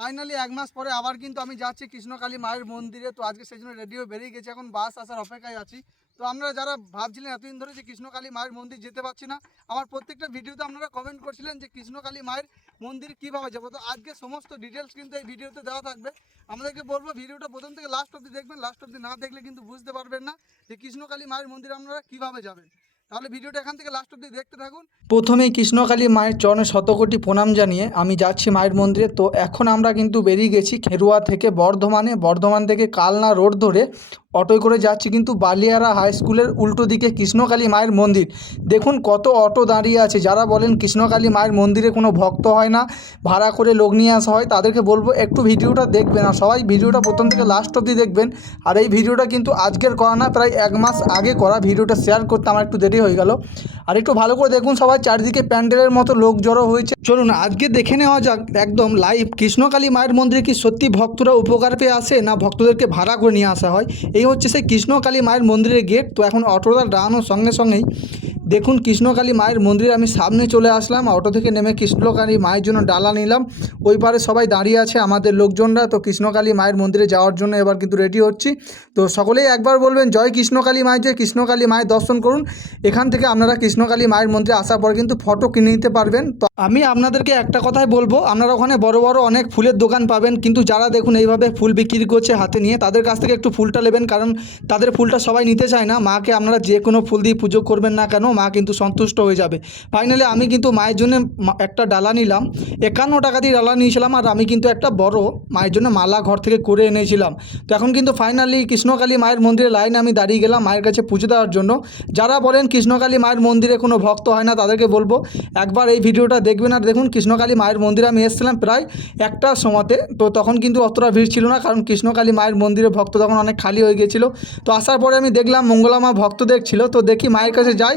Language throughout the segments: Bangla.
ফাইনালি এক মাস পরে আবার কিন্তু আমি যাচ্ছি কৃষ্ণকালী মায়ের মন্দিরে। তো আজকে সেই জন্য রেডিও বেরিয়ে গেছে। এখন বাস আসার অপেক্ষায় আছি। তো আপনারা যারা ভাবছিলেন এতদিন ধরে যে কৃষ্ণকালী মায়ের মন্দির যেতে পারছি না, আমার প্রত্যেকটা ভিডিওতে আপনারা কমেন্ট করছিলেন যে কৃষ্ণকালী মায়ের মন্দির কীভাবে যাব। তো আজকে সমস্ত ডিটেলস কিন্তু এই ভিডিওতে দেওয়া থাকবে। আমাদেরকে বলব, ভিডিওটা প্রথম থেকে লাস্ট অবধি দেখবেন। লাস্ট অবধি না দেখলে কিন্তু বুঝতে পারবেন না যে কৃষ্ণকালী মায়ের মন্দির আপনারা কীভাবে যাবেন। তাহলে ভিডিওটা এখান থেকে লাস্ট অবধি দেখতে থাকুন। প্রথমেই কৃষ্ণকালী মায়ের চরণে শতকোটি প্রণাম জানিয়ে আমি যাচ্ছি মায়ের মন্দিরে। তো এখন আমরা কিন্তু বেরিয়ে গেছি খেরুয়া থেকে বর্ধমানে। বর্ধমান থেকে কালনা রোড ধরে অটোয় করে যাচ্ছি, কিন্তু বালিয়ারা হাই স্কুলের উল্টো দিকে কৃষ্ণকালী মায়ের মন্দির। দেখুন কত অটো দাঁড়িয়ে আছে, যারা বলেন কৃষ্ণকালী মায়ের মন্দিরে কোনো ভক্ত হয় না, ভাড়া করে লোক নিয়ে আসা হয়, তাদেরকে বলব একটু ভিডিওটা দেখবেন আর সবাই ভিডিওটা প্রথম থেকে লাস্ট অবধি দেখবেন। আর এই ভিডিওটা কিন্তু আজকের করা না, প্রায় এক মাস আগে করা ভিডিওটা শেয়ার করতে আমার একটু দেরি হয়ে গেল। আর একটু ভালো করে দেখুন সবাই, চারদিকে প্যান্ডেলের মতো লোক জড়ো হয়েছে। চলুন আজকে দেখে নেওয়া যাক, একদম লাইভ কৃষ্ণকালী মায়ের মন্দিরে কি সত্যি ভক্তরা উপকার পেয়ে আসে না ভক্তদেরকে ভাড়া করে নিয়ে আসা হয়? এই হচ্ছে সেই কৃষ্ণকালী মায়ের মন্দিরের গেট তো এখন অটোদার ডানোর সঙ্গে সঙ্গেই দেখুন কৃষ্ণকালী মায়ের মন্দিরে, আমি সামনে চলে আসলাম অটো থেকে নেমে কৃষ্ণকালী মায়ের জন্য ডালা নিলাম। ওই পারে সবাই দাঁড়িয়ে আছে আমাদের লোকজনরা, তো কৃষ্ণকালী মায়ের মন্দিরে যাওয়ার জন্য এবার কিন্তু রেডি হচ্ছি। তো সকলেই একবার বলবেন, জয় কৃষ্ণকালী মায়ের জয়, কৃষ্ণকালী মায়ের দর্শন করুন। এখান থেকে আপনারা কৃষ্ণকালী মায়ের মন্দিরে আসার পর কিন্তু ফটো কিনে নিতে পারবেন। তো আমি আপনাদেরকে একটা কথাই বলব, আপনারা ওখানে বড় বড় অনেক ফুলের দোকান পাবেন, কিন্তু যারা দেখুন এইভাবে ফুল বিক্রি করছে হাতে নিয়ে, তাদের কাছ থেকে একটু ফুলটা নেবেন, কারণ তাদের ফুলটা সবাই নিতে চায় না। মাকে আপনারা যে কোনো ফুল দিয়ে পুজো করবেন না কেন মা কিন্তু সন্তুষ্ট হয়ে যাবে। ফাইনালি আমি কিন্তু মায়ের জন্য একটা ডালা নিলাম। একান্ন টাকা দিয়ে ডালা নিয়েছিলাম আর আমি কিন্তু একটা বড় মায়ের জন্য মালা ঘর থেকে করে এনেছিলাম। তো এখন কিন্তু ফাইনালি কৃষ্ণকালী মায়ের মন্দিরে লাইনে আমি দাঁড়িয়ে গেলাম মায়ের কাছে পুজো দেওয়ার জন্য। যারা বলেন কৃষ্ণকালী মায়ের মন্দিরে কোনো ভক্ত হয় না, তাদেরকে বলব, একবার এই ভিডিওটা দেখবেন আর দেখুন কৃষ্ণকালী মায়ের মন্দিরে আমি এসেছিলাম প্রায় একটার সময়তে। তো তখন কিন্তু অতটা ভিড় ছিল না, কারণ কৃষ্ণকালী মায়ের মন্দিরে ভক্ত তখন অনেক খালি হয়ে গেছিল। তো আসার পরে আমি দেখলাম মঙ্গলা মা ভক্ত দেখছিল তো দেখি মায়ের কাছে যাই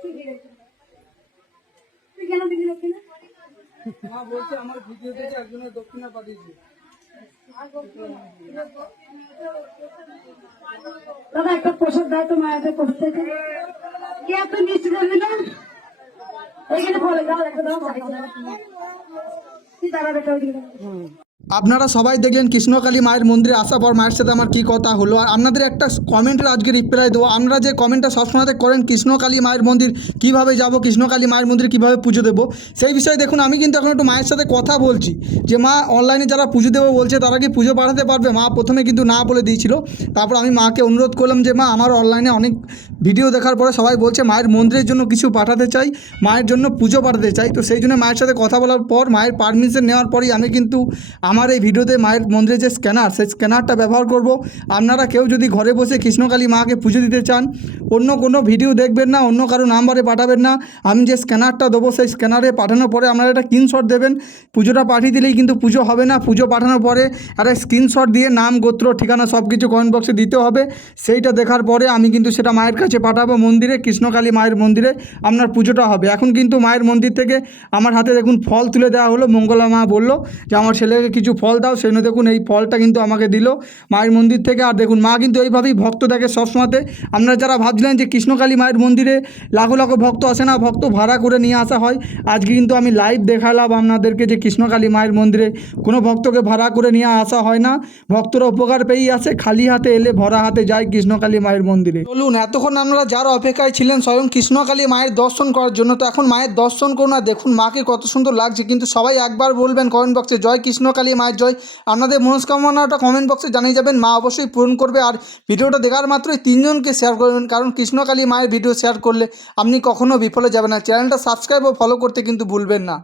তুই দিয়ে কেন মা বলছে আমার ভিডিও দেখে একজনের দক্ষিণা পাঠিয়েছে দাদা, একটা প্রসাদ দাও তো মায়ের প্রসাদ থেকে কি এত মিষ্টি দেবে না? এখানে বলে দাও, একটা দাও তুই দাঁড়া বেটা ওইদিকে। আপনারা সবাই দেখলেন কৃষ্ণকালী মায়ের মন্দিরে আসার পর মায়ের সাথে আমার কী কথা হলো? আর আপনাদের একটা কমেন্টের আজকে রিপ্লাই দেবো। আপনারা যে কমেন্টটা সবসময়তে করেন, কৃষ্ণকালী মায়ের মন্দির, কীভাবে যাব, কৃষ্ণকালী মায়ের মন্দির কীভাবে পুজো দেবো, সেই বিষয়ে দেখুন, আমি কিন্তু এখন একটু মায়ের সাথে কথা বলছি। যে মা অনলাইনে যারা পুজো দেবো বলছে, তারা কি পুজো পাঠাতে পারবে? মা প্রথমে কিন্তু না বলে দিয়েছিল। তারপর আমি মাকে অনুরোধ করলাম যে, মা, আমার অনলাইনে অনেক ভিডিও দেখার পরে সবাই বলছে, মায়ের মন্দিরের জন্য কিছু পাঠাতে চাই, মায়ের জন্য পুজো পাঠাতে চাই। তো সেই জন্য মায়ের সাথে কথা বলার পর, মায়ের পারমিশন নেওয়ার পরই আমি কিন্তু আমার এই ভিডিওতে মায়ের মন্দিরের যে স্ক্যানার, সেই স্ক্যানারটা ব্যবহার করব। আপনারা কেউ যদি ঘরে বসে কৃষ্ণকালী মাকে পুজো দিতে চান, অন্য কোনো ভিডিও দেখবেন না, অন্য কারও নাম্বারে পাঠাবেন না। আমি যে স্ক্যানারটা দেবো, সেই স্ক্যানারে পাঠানোর পরে আপনারা একটা স্ক্রিনশট দেবেন। পুজোটা পাঠিয়ে দিলেই কিন্তু পুজো হবে না। পুজো পাঠানোর পরে একটা স্ক্রিনশট দিয়ে নাম, গোত্র, ঠিকানা সব কিছু কমেন্ট বক্সে দিতে হবে। সেইটা দেখার পরে আমি কিন্তু সেটা মায়ের কাছে পাঠাবো মন্দিরে, কৃষ্ণকালী মায়ের মন্দিরে। আপনার পুজোটা হবে। এখন কিন্তু মায়ের মন্দির থেকে আমার হাতে দেখুন ফল তুলে দেওয়া হলো। মঙ্গলা মা বলল যে, আমার ছেলেকে কিছু ফল দাও সেই দেখুন এই ফলটা কিন্তু আমাকে দিল। মায়ের মন্দির থেকে, আর দেখুন মা কিন্তু এইভাবেই ভক্ত দেখে সবসময়তে আপনারা যারা ভাবছিলেন যে কৃষ্ণকালী মায়ের মন্দিরে লাখো লাখো ভক্ত আসে না, ভক্ত ভাড়া করে নিয়ে আসা হয়, আজকে কিন্তু আমি লাইভ দেখালাম আপনাদেরকে যে কৃষ্ণকালী মায়ের মন্দিরে কোনো ভক্তকে ভাড়া করে নিয়ে আসা হয় না। ভক্তরা উপকার পেয়েই আসে, খালি হাতে এলে ভরা হাতে যায় কৃষ্ণকালী মায়ের মন্দিরে। চলুন, এতক্ষণ আপনারা যার অপেক্ষায় ছিলেন স্বয়ং কৃষ্ণকালী মায়ের দর্শন করার জন্য, তো এখন মায়ের দর্শন করুন আর দেখুন মাকে কত সুন্দর লাগছে, কিন্তু সবাই একবার বলবেন কমেন্ট বক্সে, জয় কৃষ্ণকালী মায়ের জয়। আপনাদের মনস্কামনাটা কমেন্ট বক্সে জানিয়ে যাবেন। মা অবশ্যই পূরণ করবে। আর ভিডিওটা দেখার মাত্রই তিনজনকে শেয়ার করবেন। কারণ কৃষ্ণকালী মায়ের ভিডিও শেয়ার করলে আপনি কখনও বিফলে যাবেন না। চ্যানেলটা সাবস্ক্রাইব ও ফলো করতে কিন্তু ভুলবেন না।